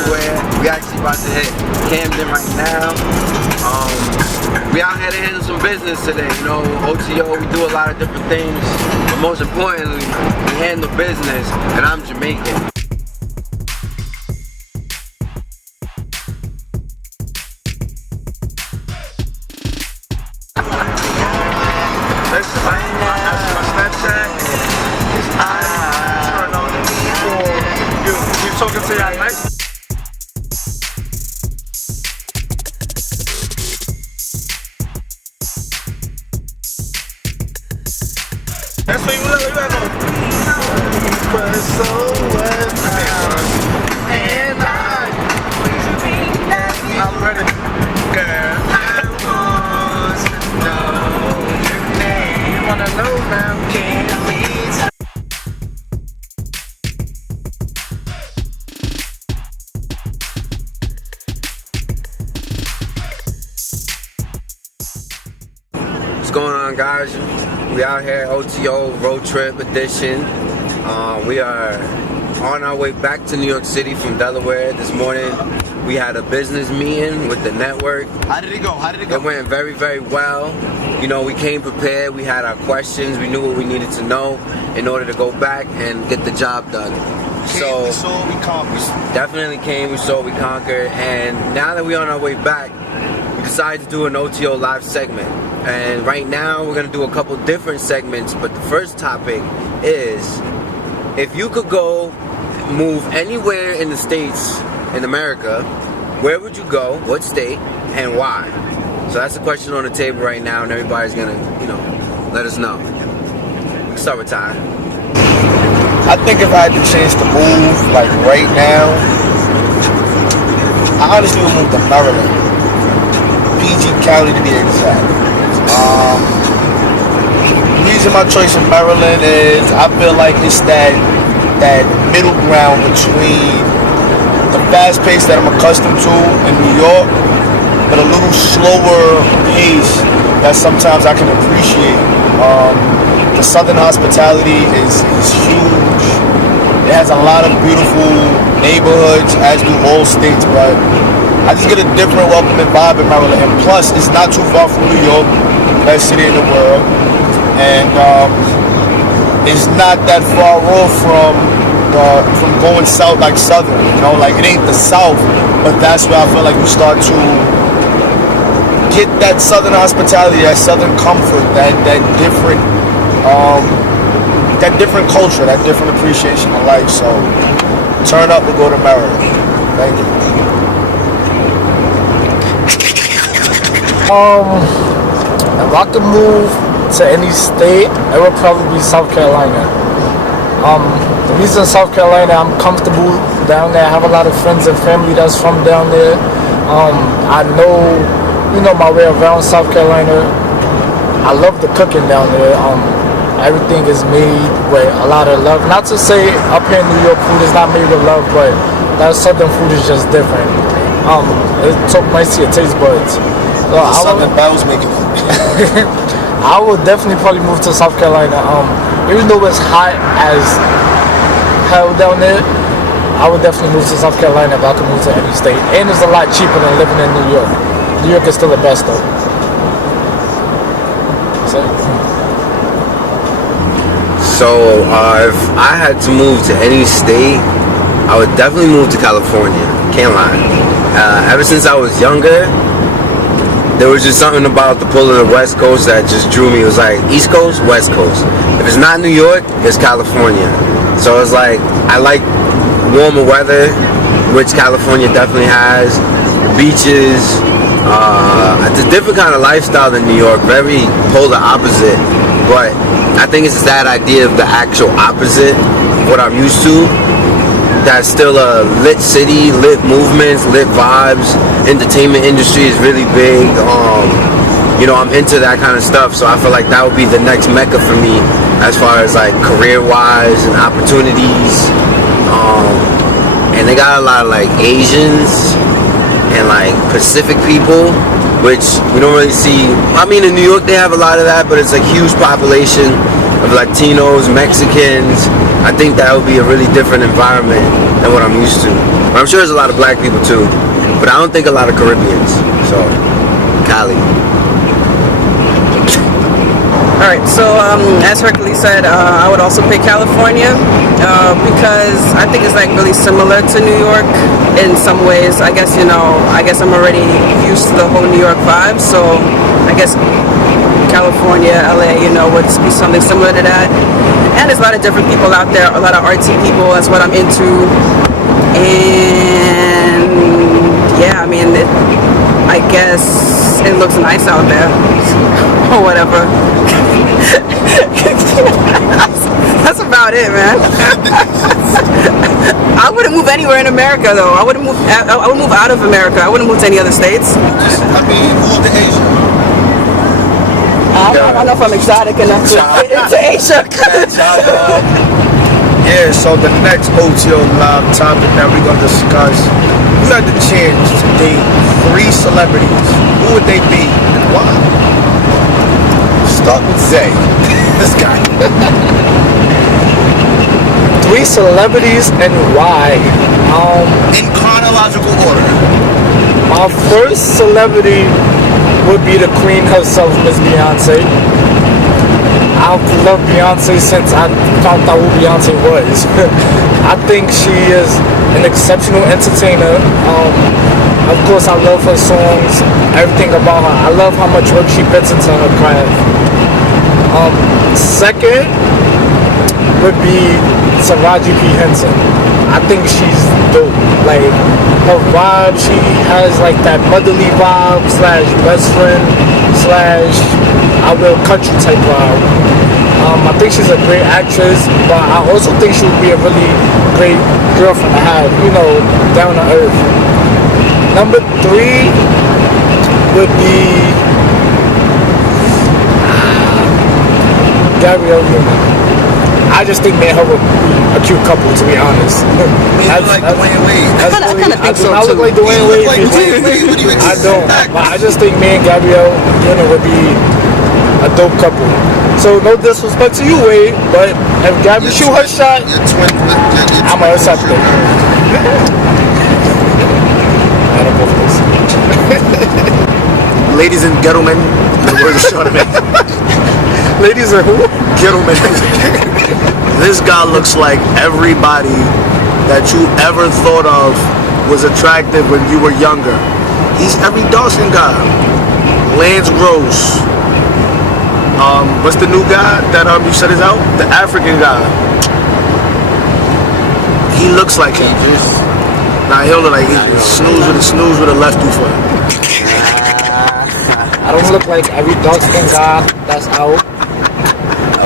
Delaware. We actually about to hit Camden right now. We out here to handle some business today. You know, O.T.O, we do a lot of different things, but most importantly, we handle business, and I'm Jamaican. Talking to y'all nice. That's what you look like. But so and I'm ready. Girl, I want to know your name. You wanna know now? Can we? What's going on, guys? We out here, O.T.O road trip edition. We are on our way back to New York City from Delaware. This morning we had a business meeting with the network. How did it go? It went very, very well. You know, we came prepared. We had our questions. We knew what we needed to know in order to go back and get the job done. We saw, we conquered. Definitely came, we saw, we conquered. And now that we're on our way back, we decided to do an O.T.O live segment. And right now we're gonna do a couple different segments, but the first topic is, if you could go move anywhere in the States, in America, where would you go, what state, and why? So that's the question on the table right now, and everybody's gonna, you know, let us know. Let's start with Ty. I think if I had the chance to move, like right now, I honestly would move to Maryland. PG County to be exact. The reason my choice in Maryland is I feel like it's that middle ground between the fast pace that I'm accustomed to in New York, but a little slower pace that sometimes I can appreciate. The Southern hospitality is huge. It has a lot of beautiful neighborhoods, as do all states, but I just get a different welcoming vibe in Maryland. And plus, it's not too far from New York, best city in the world, and it's not that far off from going south, like southern. You know, like it ain't the south, but that's where I feel like you start to get that southern hospitality, that southern comfort, that different culture, that different appreciation of life. So turn up and go to Maryland. Thank you. If I could move to any state, it would probably be South Carolina. The reason South Carolina, I'm comfortable down there. I have a lot of friends and family that's from down there. I know, you know, my way around South Carolina. I love the cooking down there. Everything is made with a lot of love. Not to say up here in New York food is not made with love, but that southern food is just different. It took my to your taste buds. So Southern bells making it. I would definitely probably move to South Carolina. Even though it's hot as hell down there, I would definitely move to South Carolina if I could move to any state. And it's a lot cheaper than living in New York. New York is still the best though. So if I had to move to any state, I would definitely move to California. Can't lie. Ever since I was younger, there was just something about the pull of the West Coast that just drew me. It was like East Coast, West Coast. If it's not New York, it's California. So it's like, I like warmer weather, which California definitely has. Beaches, it's a different kind of lifestyle than New York, very polar opposite. But I think it's that idea of the actual opposite of what I'm used to. That's still a lit city, lit movements, lit vibes. Entertainment industry is really big. You know, I'm into that kind of stuff, so I feel like that would be the next mecca for me as far as like career-wise and opportunities. And they got a lot of like Asians and like Pacific people, which we don't really see. I mean, in New York they have a lot of that, but it's a huge population. of Latinos, Mexicans. I think that would be a really different environment than what I'm used to. But I'm sure there's a lot of black people too, but I don't think a lot of Caribbeans. So, Cali. All right, so as Hercules said, I would also pick California because I think it's like really similar to New York in some ways. I guess I'm already used to the whole New York vibe, so I guess California, LA, would be something similar to that. And there's a lot of different people out there, a lot of artsy people. That's what I'm into, and yeah, I mean, I guess it looks nice out there or whatever. That's about it, man. I wouldn't move anywhere in America, though. I would move out of America. I wouldn't move to any other states. Move to Asia. I don't know if I'm exotic enough to fit into Asia. Yeah, so the next O.T.O live topic that we're going to discuss, you had the chance to date 3 celebrities. Who would they be and why? Start with Zay. This guy. 3 celebrities and why? In chronological order. My first celebrity would be the queen herself, Miss Beyonce. I've loved Beyonce since I found out who Beyonce was. I think she is an exceptional entertainer. Of course, I love her songs, everything about her. I love how much work she puts into her craft. Second would be Taraji P. Henson. I think she's dope. Like, her vibe, she has like that motherly vibe / best friend / I will country type vibe. I think she's a great actress, but I also think she would be a really great girlfriend to have, down to earth. Number 3 would be Gabrielle Union. I just think me and her were a cute couple, to be honest. You like Dwayne Wade. I kind of think so I too. look like Dwayne Wade. Like Dwayne Wade. What do you I expect? don't. But I just think me and Gabrielle would be a dope couple. So no disrespect to you, Wade, but if Gabby shoot her shot, Your twin, I'm gonna accept it. Ladies and gentlemen, the word is short of it. Ladies and who? Gentlemen. This guy looks like everybody that you ever thought of was attractive when you were younger. He's every dark-skinned guy. Lance Gross. What's the new guy that you said is out? The African guy. He looks like him. Nah, he'll look like he snooze with a lefty foot. I don't look like every dark-skinned guy that's out.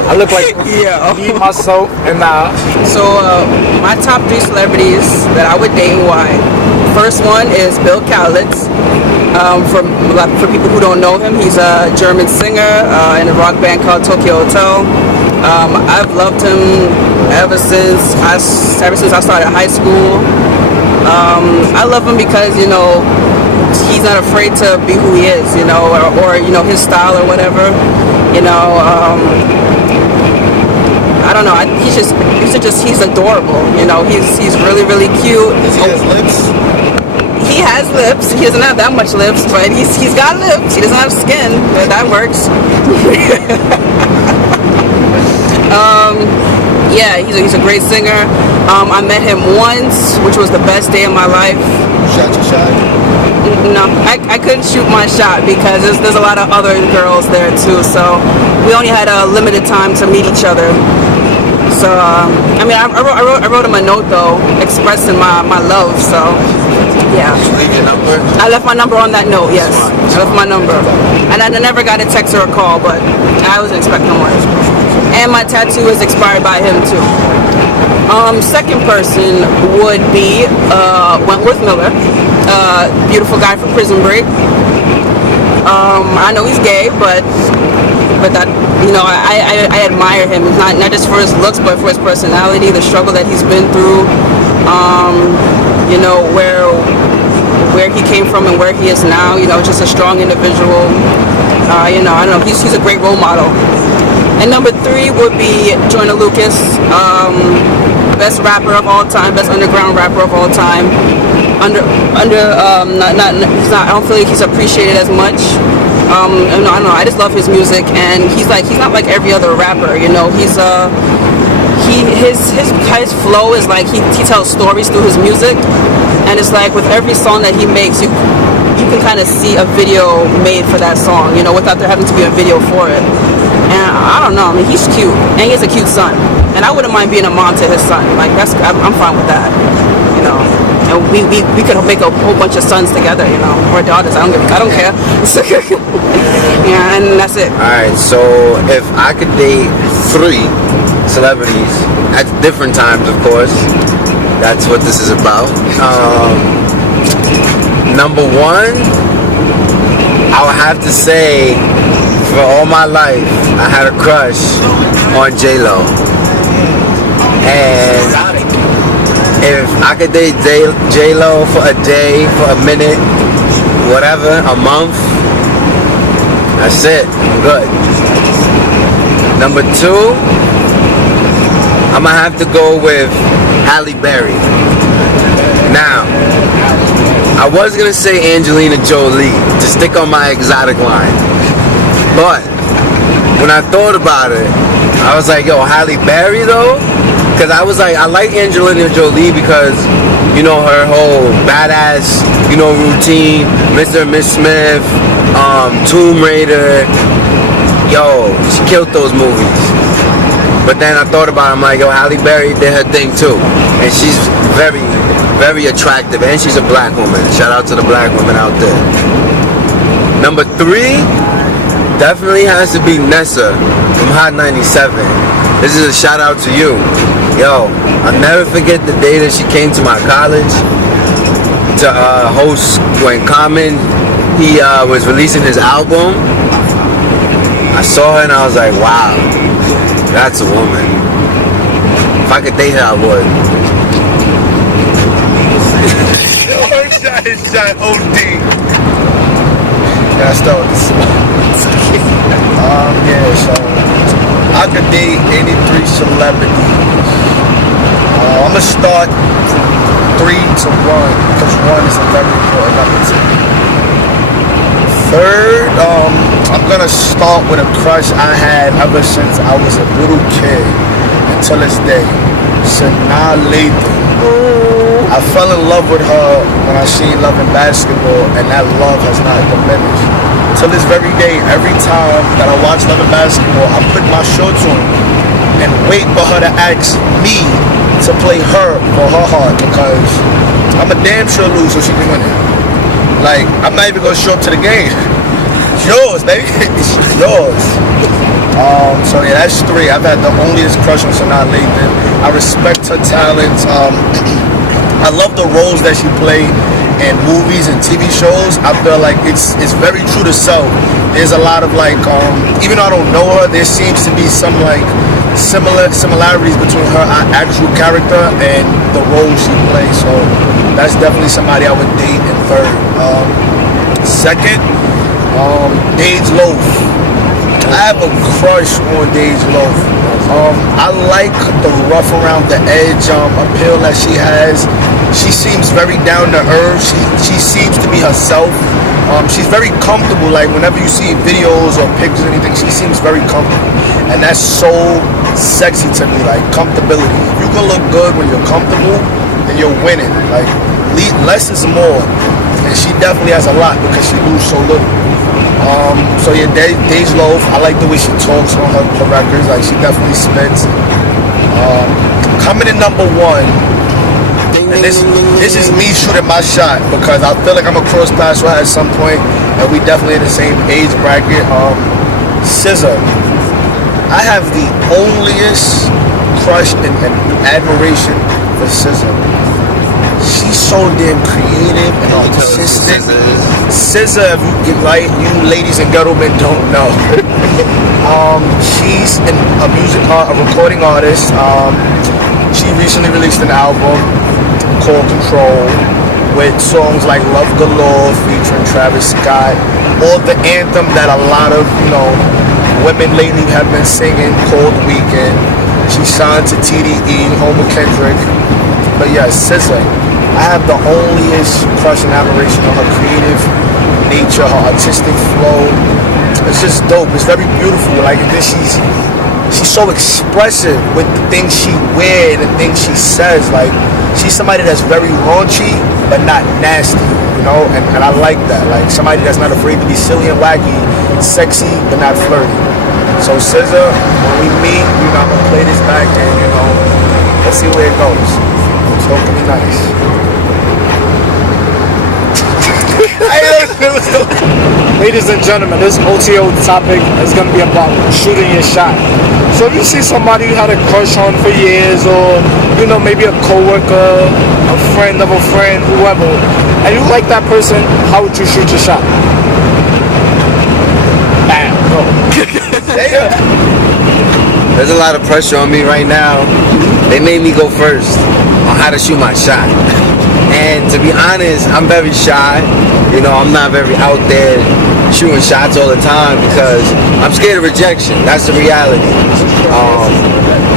I look like me, myself, and So my top 3 celebrities that I would date and why. First one is Bill Kaulitz. For people who don't know him, he's a German singer in a rock band called O.T.O. I've loved him ever since I started high school. I love him because he's not afraid to be who he is, or his style or whatever. I don't know. He's adorable. He's really, really cute. Does he have lips? He has lips. He doesn't have that much lips, but he's got lips. He doesn't have skin. That works. Yeah, he's a great singer. I met him once, which was the best day of my life. Shot your shot? No, I couldn't shoot my shot because there's a lot of other girls there too. So we only had a limited time to meet each other. So I wrote him a note though, expressing my love. So yeah. Leave your number. I left my number on that note. Yes, I left my number, and I never got a text or a call, but I wasn't expecting one. And my tattoo is expired by him too. Second person would be Wentworth Miller, beautiful guy from Prison Break. I know he's gay, but that I admire him. Not just for his looks, but for his personality, the struggle that he's been through. Where he came from and where he is now. Just a strong individual. I don't know. He's a great role model. And number 3 would be Joyner Lucas, best rapper of all time, best underground rapper of all time. I don't feel like he's appreciated as much. I don't know. I just love his music, and he's not like every other rapper. You know, his flow is like he tells stories through his music, and it's like with every song that he makes, you can kind of see a video made for that song. You know, without there having to be a video for it. And I don't know. I mean, he's cute, and he has a cute son, and I wouldn't mind being a mom to his son. Like I'm fine with that. You know. And we could make a whole bunch of sons together, you know, or daughters. I don't care. Yeah, and that's it. All right. So if I could date 3 celebrities at different times, of course, that's what this is about. Number 1, I would have to say, for all my life, I had a crush on J-Lo, and if I could date J-Lo for a day, for a minute, whatever, a month, that's it. I'm good. Number 2, I'm gonna have to go with Halle Berry. Now, I was gonna say Angelina Jolie to stick on my exotic line, but when I thought about it, I was like, yo, Halle Berry though? Because I was like, I like Angelina Jolie because, you know, her whole badass, you know, routine, Mr. and Miss Smith, Tomb Raider, yo, she killed those movies. But then I thought about it, I'm like, yo, Halle Berry did her thing too. And she's very, very attractive, and she's a black woman. Shout out to the black women out there. Number 3 definitely has to be Nessa from Hot 97. This is a shout out to you. Yo, I'll never forget the day that she came to my college to host when Common, he was releasing his album. I saw her and I was like, wow, that's a woman. If I could date her, I would. Shot OD. Yeah, I start with this. Yeah, so I could date any 3 celebrities. I'm gonna start from 3 to 1 because 1 is a very important number to me. 3rd, I'm gonna start with a crush I had ever since I was a little kid until this day. Sanaa Lathan. I fell in love with her when I seen Love and Basketball, and that love has not diminished. Till this very day, every time that I watch Love and Basketball, I put my shorts on and wait for her to ask me to play her for her heart, because I'm a damn sure lose so she can win it. Like, I'm not even gonna show up to the game. It's yours, baby. It's yours. So yeah, that's 3. I've had the onlyest crush on Sanaa Lathan. I respect her talents. I love the roles that she played in movies and TV shows. I feel like it's very true to self. There's a lot of like, even though I don't know her, there seems to be some like similarities between her actual character and the role she plays. So that's definitely somebody I would date in 3rd. 2nd, Dej Loaf. I have a crush on Dej Loaf. I like the rough around the edge appeal that she has. She seems very down to earth. She seems to be herself. She's very comfortable. Like whenever you see videos or pictures or anything, she seems very comfortable, and that's so sexy to me. Like comfortability. If you can look good when you're comfortable, then you're winning. Like less is more, and she definitely has a lot because she moves so little. So yeah, Dej Loaf. I like the way she talks on her records. Like she definitely spits. Coming in number 1. And this is me shooting my shot because I feel like I'm a cross pass with her at some point, and we definitely in the same age bracket. SZA. I have the onlyest crush and admiration for SZA. She's so damn creative and artistic. SZA, if you get right, you ladies and gentlemen don't know. She's a recording artist. She recently released an album called Control with songs like Love Galore featuring Travis Scott, or the anthem that a lot of women lately have been singing Cold Weekend. She signed to TDE, home of Kendrick. But yeah, SZA, I have the onlyest crush and admiration on her creative nature, her artistic flow. It's just dope. It's very beautiful. Like, and then she's so expressive with the things she wears and the things she says. Like, she's somebody that's very raunchy but not nasty, you know, and I like that. Like, somebody that's not afraid to be silly and wacky, sexy but not flirty. So SZA, when we meet, you know, I'm gonna play this back and, you know, let's see where it goes. It's gonna be nice. Ladies and gentlemen, this O.T.O topic is going to be about shooting your shot. So if you see somebody you had a crush on for years, or, you know, maybe a coworker, a friend of a friend, whoever, and you like that person, how would you shoot your shot? Bam, go. There's a lot of pressure on me right now. They made me go first on how to shoot my shot. And to be honest, I'm very shy. You know, I'm not very out there shooting shots all the time because I'm scared of rejection. That's the reality.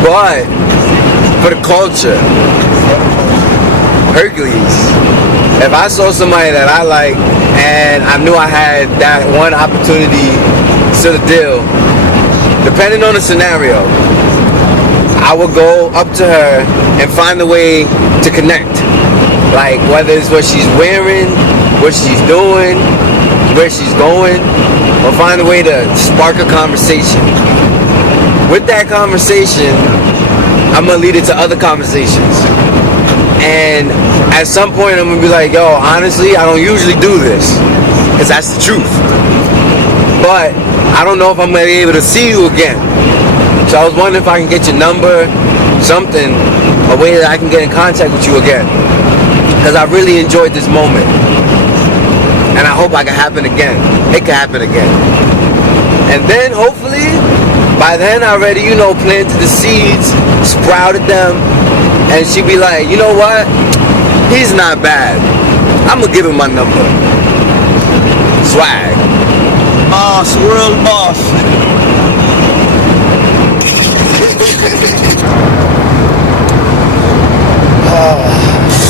But for the culture, Hercules, if I saw somebody that I like and I knew I had that one opportunity to seal the deal, depending on the scenario, I would go up to her and find a way to connect. Like, whether it's what she's wearing, what she's doing, where she's going, or find a way to spark a conversation. With that conversation, I'm gonna lead it to other conversations. And at some point, I'm gonna be like, yo, honestly, I don't usually do this, because that's the truth. But I don't know if I'm gonna be able to see you again. So I was wondering if I can get your number, something, a way that I can get in contact with you again. Because I really enjoyed this moment. And I hope I can happen again. It can happen again. And then hopefully, by then I already, you know, planted the seeds, sprouted them, and she'd be like, you know what? He's not bad. I'm gonna give him my number. Swag. Boss, world boss.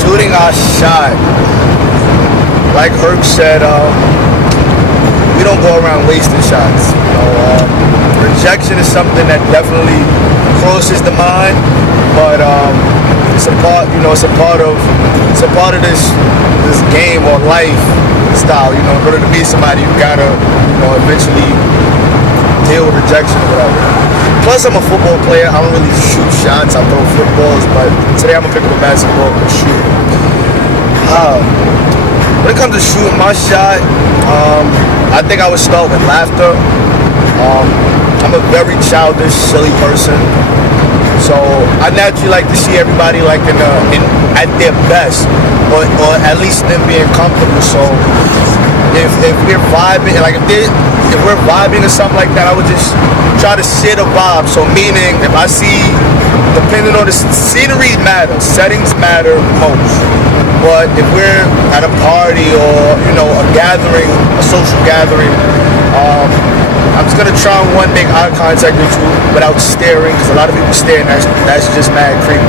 Shooting our shot. Like Herc said, we don't go around wasting shots. You know, rejection is something that definitely crosses the mind, but it's a part. You know, it's a part of this game or life style. You know, in order to be somebody, you gotta, you know, eventually deal with rejection or whatever. Plus, I'm a football player. I don't really shoot shots. I throw footballs, but today I'm gonna pick up a basketball and shoot. When it comes to shooting my shot, I think I would start with laughter. I'm a very childish, silly person, so I naturally like to see everybody like at their best, or at least them being comfortable. So if we're vibing, like if we're vibing or something like that, I would just try to share the vibe. So meaning, if I see, depending on the scenery matters, settings matter most. But if we're at a party or, you know, a gathering, a social gathering, I'm just gonna try and make eye contact with you without staring, because a lot of people stare and that's just mad creepy.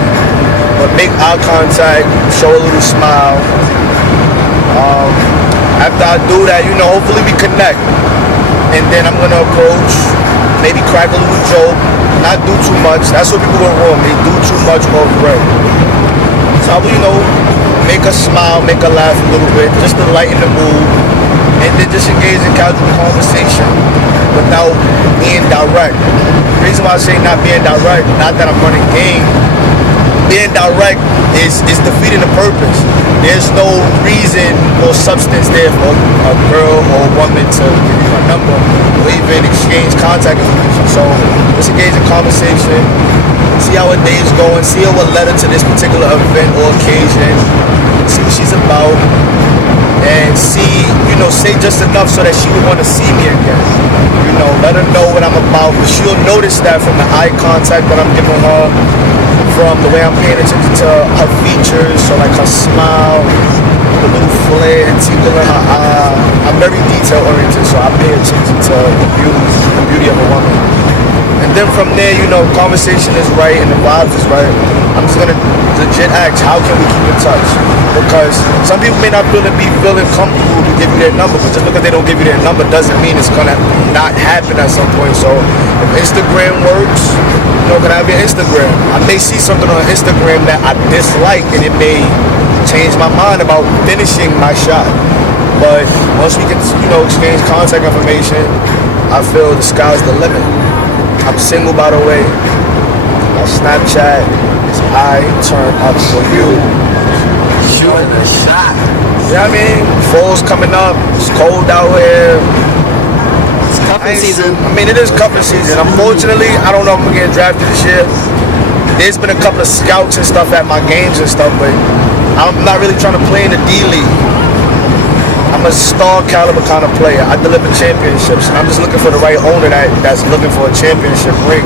But make eye contact, show a little smile. After I do that, you know, hopefully we connect. And then I'm gonna approach, maybe crack a little joke, not do too much. That's what people go wrong. They do too much off rip. So I will, you know, make her smile, make her laugh a little bit, just to lighten the mood, and then just engage in casual conversation without being direct. The reason why I say not being direct, not that I'm running game, being direct is defeating the purpose. There's no reason or substance there for a girl or a woman to give you a number or even exchange contact information. So let's engage in conversation, see how her day's going, see her what led her to this particular event or occasion, see what she's about, and see, you know, say just enough so that she would want to see me again. You know, let her know what I'm about, but she'll notice that from the eye contact that I'm giving her, from the way I'm paying attention to her features, so like her smile, the little flare and tingle in her eye. I'm very detail oriented, so I pay attention to the beauty of a woman. And then from there, you know, conversation is right and the vibes is right. I'm just gonna legit ask, how can we keep in touch? Because some people may not feeling comfortable to give you their number, but just because they don't give you their number doesn't mean it's gonna not happen at some point. So if Instagram works, you know, can I have your Instagram? I may see something on Instagram that I dislike, and it may change my mind about finishing my shot. But once we can, you know, exchange contact information, I feel the sky's the limit. I'm single, by the way. My Snapchat is I turn up for you. Shooting a shot. You know what I mean? Fall's coming up. It's cold out here. It's cuffing season. I mean, it is cuffing season. Unfortunately, I don't know if I'm gonna get drafted this year. There's been a couple of scouts and stuff at my games and stuff, but I'm not really trying to play in the D-League. I'm a star caliber kind of player. I deliver championships. I'm just looking for the right owner that's looking for a championship ring,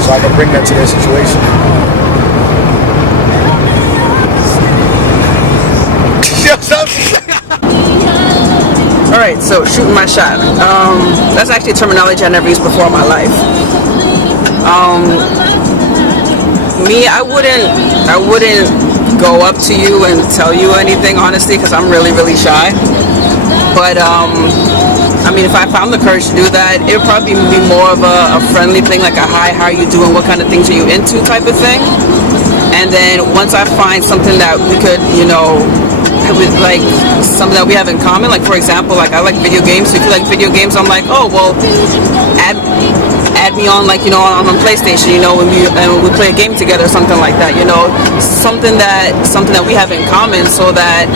so I can bring that to their situation. All right, so shooting my shot. That's actually a terminology I never used before in my life. I wouldn't go up to you and tell you anything, honestly, because I'm really, really shy. But I mean, if I found the courage to do that, it would probably be more of a friendly thing, like a hi, how are you doing, what kind of things are you into type of thing. And then once I find something that we could, you know, like something that we have in common, like for example, like I like video games. So if you like video games, I'm like, oh well, add me on, like, you know, on PlayStation, you know, when we play a game together, something like that, you know, something that we have in common, so that,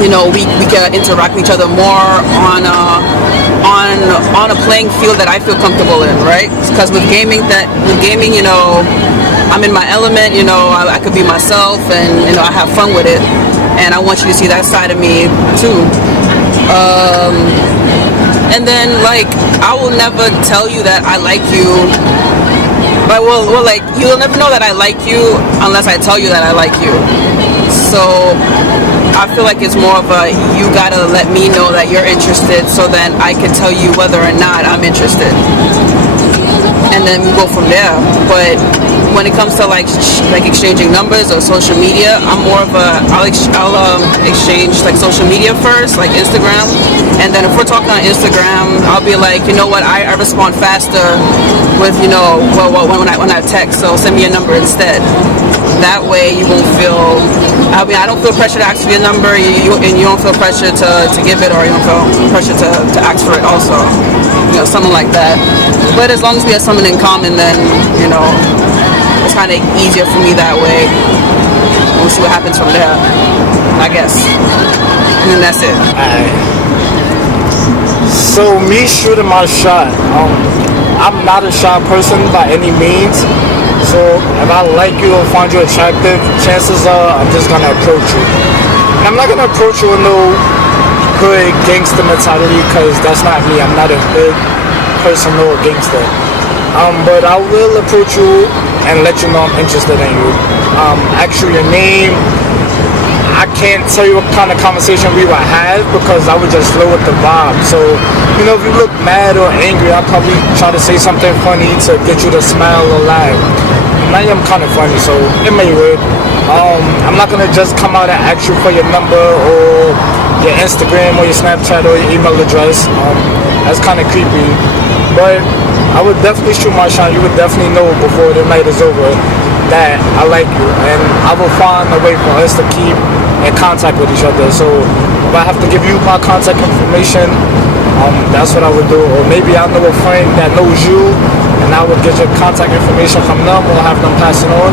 you know, we can interact with each other more on a playing field that I feel comfortable in, right? Because with gaming, you know, I'm in my element, you know, I could be myself, and, you know, I have fun with it, and I want you to see that side of me too. And then, like, I will never tell you that I like you. But well, like, you'll never know that I like you unless I tell you that I like you. So I feel like it's more of a, you gotta let me know that you're interested, so then I can tell you whether or not I'm interested. And then we go from there. But when it comes to like exchanging numbers or social media, I'm more of a, I'll exchange like social media first, like Instagram, and then if we're talking on Instagram, I'll be like, you know what, I respond faster with, you know, well when I text, so send me a number instead. That way you won't feel, I mean, I don't feel pressure to ask for your number, and you don't feel pressure to give it, or you don't feel pressure to ask for it also, you know, something like that. But as long as we have something in common, then, you know, it's kind of easier for me that way. We'll see what happens from there, I guess. And then that's it. Alright. So me shooting my shot, I'm not a shy person by any means. So if I like you or find you attractive, chances are I'm just gonna approach you. And I'm not gonna approach you with no hood gangster mentality, because that's not me. I'm not a hood person or gangster. But I will approach you and let you know I'm interested in you. Ask you your name. I can't tell you what kind of conversation we would have, because I would just flow with the vibe. So, you know, if you look mad or angry, I'll probably try to say something funny to get you to smile or laugh. And I am kind of funny, so it may work. I'm not gonna just come out and ask you for your number or your Instagram or your Snapchat or your email address. That's kind of creepy. But I would definitely shoot my shot. You would definitely know before the night is over that I like you, and I will find a way for us to keep in contact with each other. So if I have to give you my contact information, that's what I would do. Or maybe I know a friend that knows you, and I would get your contact information from them, or have them pass it on.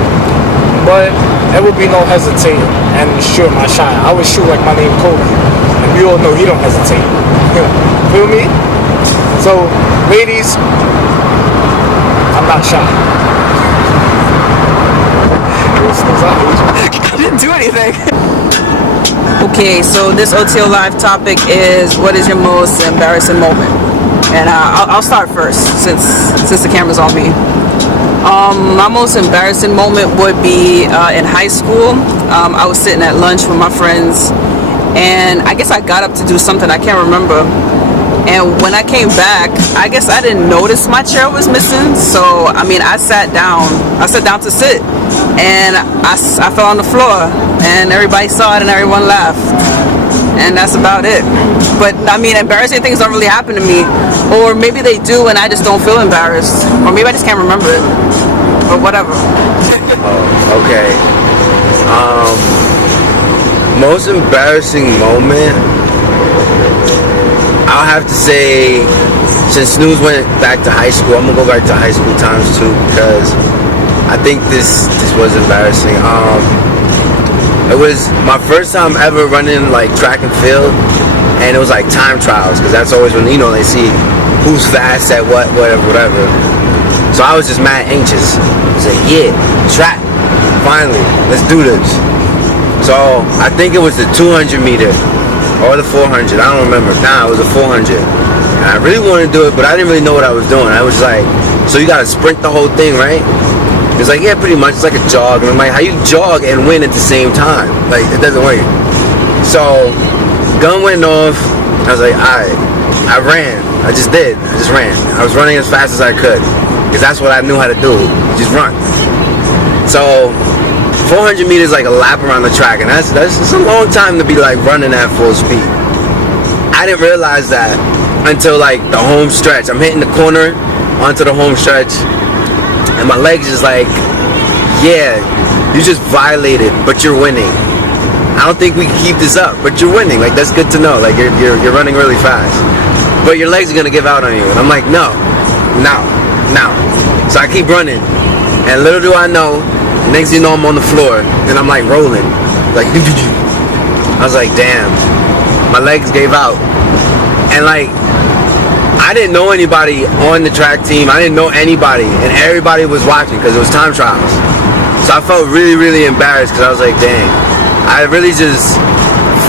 But there would be no hesitating and shoot my shot. I would shoot like my name Kobe, and we all know he don't hesitate. Feel me? So, ladies, I'm not shy. I didn't do anything. Okay, so this O.T.O live topic is, what is your most embarrassing moment? And I'll start first, since the camera's on me. My most embarrassing moment would be in high school. I was sitting at lunch with my friends, and I guess I got up to do something, I can't remember. And when I came back, I guess I didn't notice my chair was missing. So, I mean, I sat down to sit, and I fell on the floor, and everybody saw it and everyone laughed. And that's about it. But I mean, embarrassing things don't really happen to me, or maybe they do and I just don't feel embarrassed, or maybe I just can't remember it, but whatever. Okay. Most embarrassing moment, I'll have to say, since Snooze went back to high school, I'm gonna go back to high school times too, because I think this was embarrassing. It was my first time ever running like track and field, and it was like time trials, because that's always when, you know, they see who's fast at whatever. So I was just mad anxious. I was like, yeah, track, finally, let's do this. So I think it was the 200 meter or the 400. I don't remember. Nah, it was a 400. And I really wanted to do it, but I didn't really know what I was doing. I was like, so you gotta sprint the whole thing, right? It's like, yeah, pretty much. It's like a jog. And I'm like, how you jog and win at the same time? Like, it doesn't work. So, gun went off. I was like, alright. I ran. I just did. I just ran. I was running as fast as I could, because that's what I knew how to do. Just run. So, 400 meters like a lap around the track, and that's a long time to be like running at full speed. I didn't realize that until like the home stretch. I'm hitting the corner onto the home stretch, and my legs is like, yeah, you just violated, but you're winning. I don't think we can keep this up, but you're winning. Like, that's good to know. Like, you're running really fast, but your legs are gonna give out on you. And I'm like, no. So I keep running, and little do I know, next thing you know, I'm on the floor, and I'm like rolling, like, I was like, damn, my legs gave out. And like, I didn't know anybody on the track team. I didn't know anybody, and everybody was watching because it was time trials. So I felt really, really embarrassed, because I was like, dang, I really just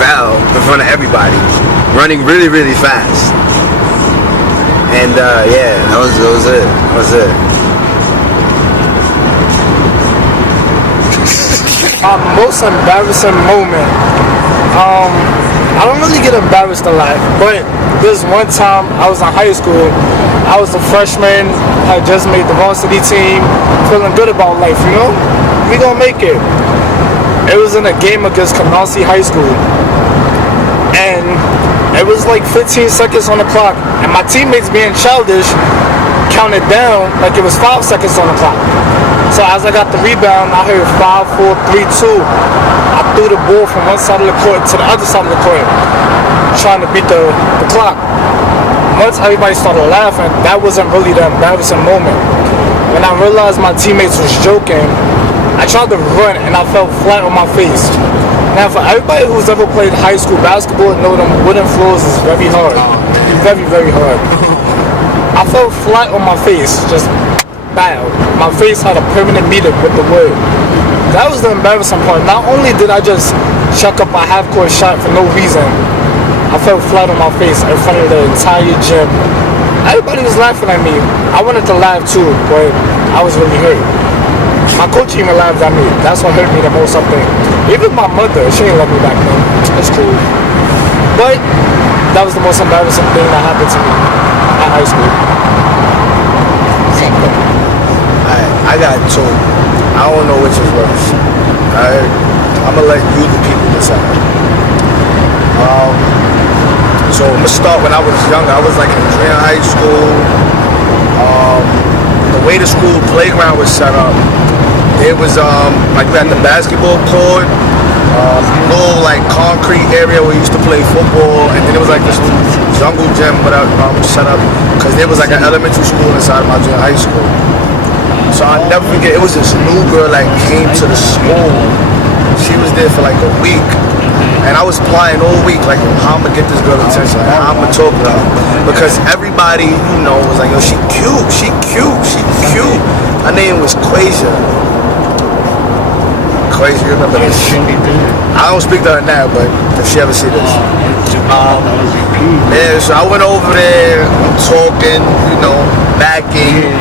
fell in front of everybody, running really, really fast. And yeah, that was it. That was it. Most embarrassing moment. I don't really get embarrassed a lot, but this one time I was in high school. I was a freshman. I just made the varsity team, feeling good about life. You know, we gonna make it. It was in a game against Canarsie High School, and it was like 15 seconds on the clock, and my teammates, being childish, counted down like it was 5 seconds on the clock. So as I got the rebound, I heard 5, 4, 3, 2. I threw the ball from one side of the court to the other side of the court, trying to beat the clock. Once everybody started laughing, that wasn't really the embarrassing moment. When I realized my teammates was joking, I tried to run and I fell flat on my face. Now, for everybody who's ever played high school basketball, know them wooden floors is very hard. Very, very hard. I fell flat on my face, just bow. My face had a permanent meter with the word. That was the embarrassing part. Not only did I just chuck up a half-court shot for no reason, I fell flat on my face in front of the entire gym. Everybody was laughing at me. I wanted to laugh too, but I was really hurt. My coach even laughed at me. That's what hurt me the most, I think. Even my mother, she didn't let me back then. It's cool. But that was the most embarrassing thing that happened to me at high school. I got two. I don't know which is worse. I'm gonna let you, the people, decide. So I'm gonna start when I was younger. I was like in junior high school. The way the school playground was set up, it was like we had the basketball court, little like concrete area where we used to play football, and then it was like this jungle gym, whatever, set up because there was like an elementary school inside of my junior high school. So I'll never forget, it was this new girl that came to the school. She was there for like a week, and I was applying all week, like, how I'm gonna get this girl attention, like, how I'm gonna talk to her, because everybody, you know, was like, yo, she cute. Her name was Quasia. You remember this? I don't speak to her now, but if she ever see this. Yeah, so I went over there, I'm talking, you know, backing.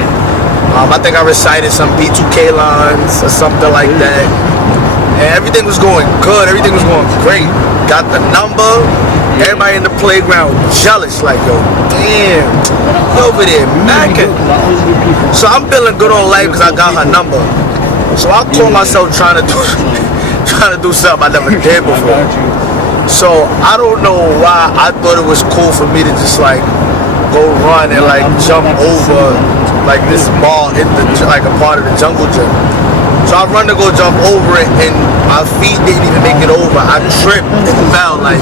I think I recited some B2K lines or something like that. And everything was going good, everything was going great. got the number. Everybody in the playground jealous, like, yo, damn, he over there macking. So I'm feeling good on life because I got her number. So I call myself trying to do something I never did before. So I don't know why I thought it was cool for me to just like go run and like jump over like this ball in the like a part of the jungle gym. So I run to go jump over it and my feet didn't even make it over. I tripped and fell like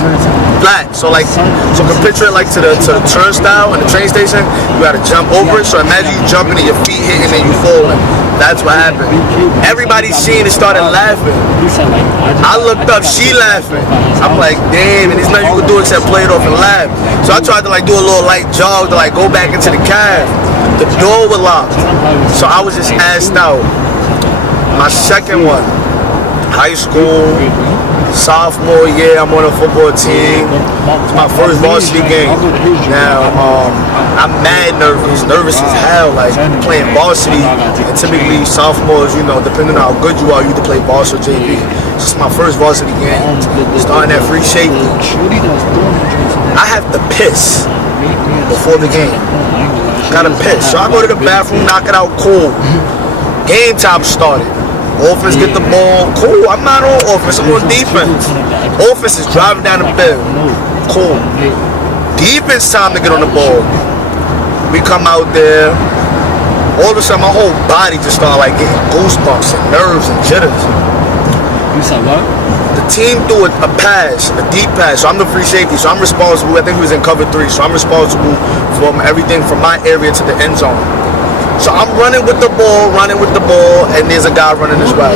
flat. So you can picture it like to the turnstile in the train station. You gotta jump over it. So imagine you jumping and your feet hitting and you falling. That's what happened. Everybody seen it, started laughing. I looked up, she laughing. I'm like, damn, and there's nothing you can do except play it off and laugh. So I tried to like do a little light jog to like go back into the cab. The door was locked. So I was just assed out. My second one, high school, sophomore year, I'm on a football team. It's my first varsity game. Now, I'm mad nervous as hell, like playing varsity. And typically sophomores, you know, depending on how good you are, you either play varsity or JV. This is my first varsity game, starting at free safety. I have to piss before the game. Gotta piss. So I go to the bathroom, knock it out cool. Game time started. Offense get the ball. Cool. I'm not on offense. I'm on defense. Offense is driving down the field. Cool. Defense time to get on the ball. We come out there. All of a sudden, my whole body just started like getting goosebumps and nerves and jitters. You said what? The team threw a pass, a deep pass. So I'm the free safety. So I'm responsible. I think he was in cover 3. So I'm responsible for everything from my area to the end zone. So I'm running with the ball, and there's a guy running as well.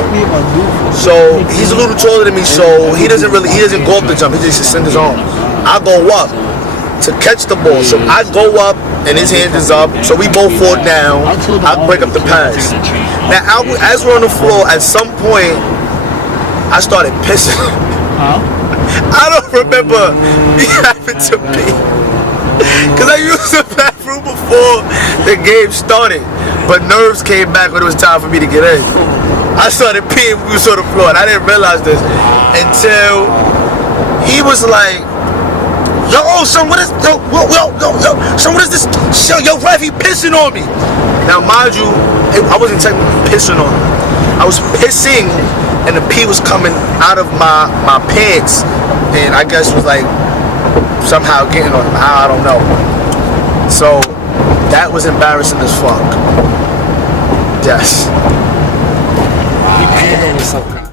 So he's a little taller than me, so he doesn't go up the jump, he just extends his arm. I go up to catch the ball. So I go up and his hand is up, so we both fall down. I break up the pass. Now as we're on the floor, at some point I started pissing. I don't remember me having to pee. Cause I used the bathroom before the game started, but nerves came back when it was time for me to get in. I started peeing when we was on the floor, and I didn't realize this until he was like, "Yo, son, what is son, what is this? Yo, ref, he pissing on me." Now, mind you, I wasn't technically pissing on him. I was pissing, and the pee was coming out of my pants, and I guess was like somehow getting on him. I don't know. So that was embarrassing as fuck. Yes. You peed on yourself.